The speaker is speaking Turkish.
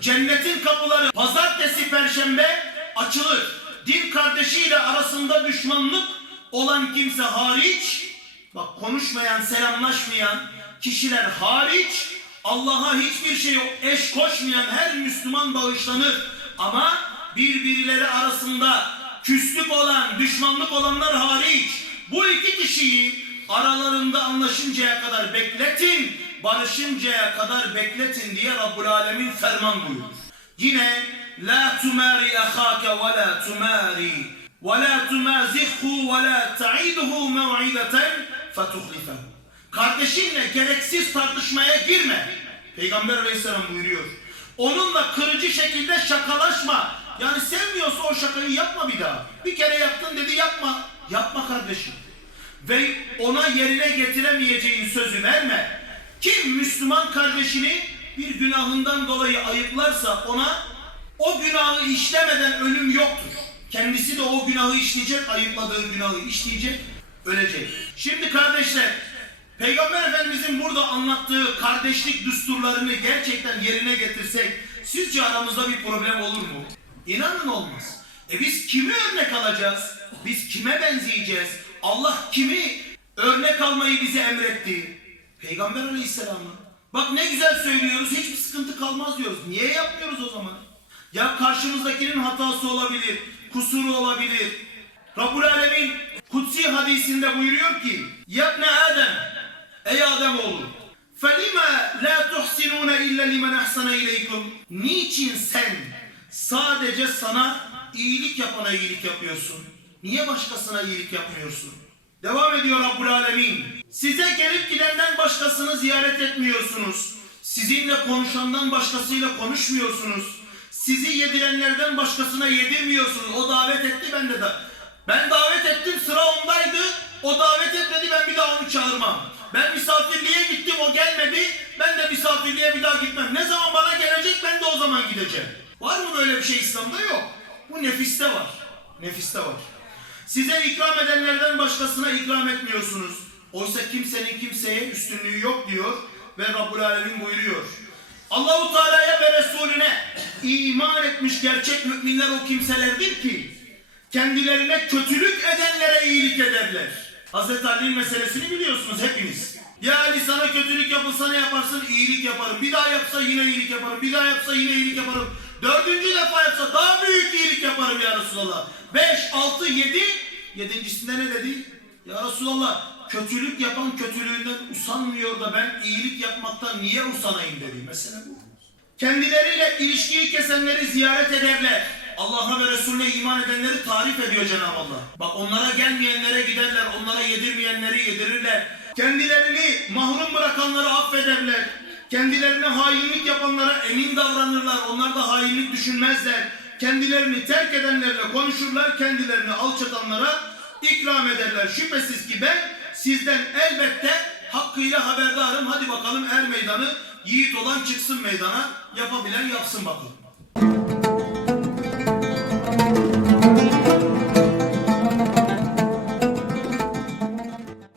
Cennetin kapıları pazartesi perşembe açılır. Din kardeşiyle arasında düşmanlık olan kimse hariç, bak konuşmayan, selamlaşmayan kişiler hariç, Allah'a hiçbir şey eş koşmayan her Müslüman bağışlanır. Ama birbirleri arasında küslük olan, düşmanlık olanlar hariç bu iki kişiyi aralarında anlaşıncaya kadar bekletin, barışıncaya kadar bekletin diye Rabbul Alemin ferman buyurur. Yine la tumari ahake ve la tumari ve la tumazihhu ve la ta'iduhu mev'ideten fetuhlifehu. Kardeşinle gereksiz tartışmaya girme. Peygamber aleyhisselam buyuruyor. Onunla kırıcı şekilde şakalaşma. Yani sevmiyorsa o şakayı yapma bir daha. Bir kere yaptın dedi yapma. Yapma kardeşim. Ve ona yerine getiremeyeceğin sözü verme. Kim Müslüman kardeşini bir günahından dolayı ayıplarsa ona o günahı işlemeden ölüm yoktur. Kendisi de o günahı işleyecek, ayıpladığı günahı işleyecek, ölecek. Şimdi kardeşler, Peygamber Efendimizin burada anlattığı kardeşlik düsturlarını gerçekten yerine getirsek sizce aramızda bir problem olur mu? İnanın olmaz. E biz kimi örnek alacağız? Biz kime benzeyeceğiz? Allah kimi örnek almayı bize emretti? Peygamber Aleyhisselam'ı. Bak ne güzel söylüyoruz, hiçbir sıkıntı kalmaz diyoruz. Niye yapmıyoruz o zaman? Ya karşımızdakinin hatası olabilir, kusuru olabilir. Rabbul Alemin kutsi hadisinde buyuruyor ki Yabne Adem Ey Adem oğlu فَلِمَا لَا تُحْسِنُونَ اِلَّا لِمَنْ اَحْسَنَ اِلَيْكُمْ Niçin sen sadece sana iyilik yapana iyilik yapıyorsun? Niye başkasına iyilik yapmıyorsun? Devam ediyor Rabbul Alemin. Size gelip gidenden başkasını ziyaret etmiyorsunuz. Sizinle konuşandan başkasıyla konuşmuyorsunuz. Sizi yedirenlerden başkasına yedirmiyorsunuz. O davet etti ben de da. Ben davet ettim sıra ondaydı. O davet etmedi ben bir daha onu çağırmam. Ben misafirliğe gittim o gelmedi. Ben de misafirliğe bir daha gitmem. Ne zaman bana gelecek ben de o zaman gideceğim. Var mı böyle bir şey İslam'da yok. Bu nefiste var. Nefiste var. Size ikram edenlerden başkasına ikram etmiyorsunuz. Oysa kimsenin kimseye üstünlüğü yok diyor ve Rabbul Alemin buyuruyor. Allahu Teala'ya ve Resulüne iman etmiş gerçek müminler o kimselerdir ki kendilerine kötülük edenlere iyilik ederler. Hazreti Ali'nin meselesini biliyorsunuz hepiniz. Ya Ali sana kötülük yapılsa ne yaparsın? İyilik yaparım. Bir daha yapsa yine iyilik yaparım. Bir daha yapsa yine iyilik yaparım. Dördüncü defa yapsa daha büyük iyilik yaparım ya Resulallah. Beş, altı, yedi. Yedincisinde ne dedi? Ya Resulallah kötülük yapan kötülüğünden usanmıyor da ben iyilik yapmaktan niye usanayım dedi. Mesele bu. Kendileriyle ilişkiyi kesenleri ziyaret ederler. Allah'a ve Resulüne iman edenleri tarif ediyor Cenab-ı Allah. Bak onlara gelmeyenlere giderler, onlara yedirmeyenleri yedirirler. Kendilerini mahrum bırakanları affederler. Kendilerine hainlik yapanlara emin davranırlar. Onlar da hainlik düşünmezler. Kendilerini terk edenlerle konuşurlar. Kendilerini alçatanlara ikram ederler. Şüphesiz ki ben sizden elbette hakkıyla haberdarım. Hadi bakalım er meydanı yiğit olan çıksın meydana. Yapabilen yapsın bakalım.